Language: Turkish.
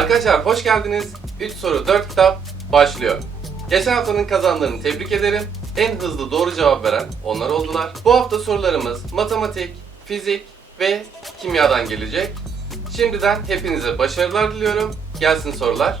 Arkadaşlar hoş geldiniz. 3 soru 4 kitap başlıyor. Geçen haftanın kazanlarını tebrik ederim. En hızlı doğru cevap veren onlar oldular. Bu hafta sorularımız matematik, fizik ve kimyadan gelecek. Şimdiden hepinize başarılar diliyorum. Gelsin sorular.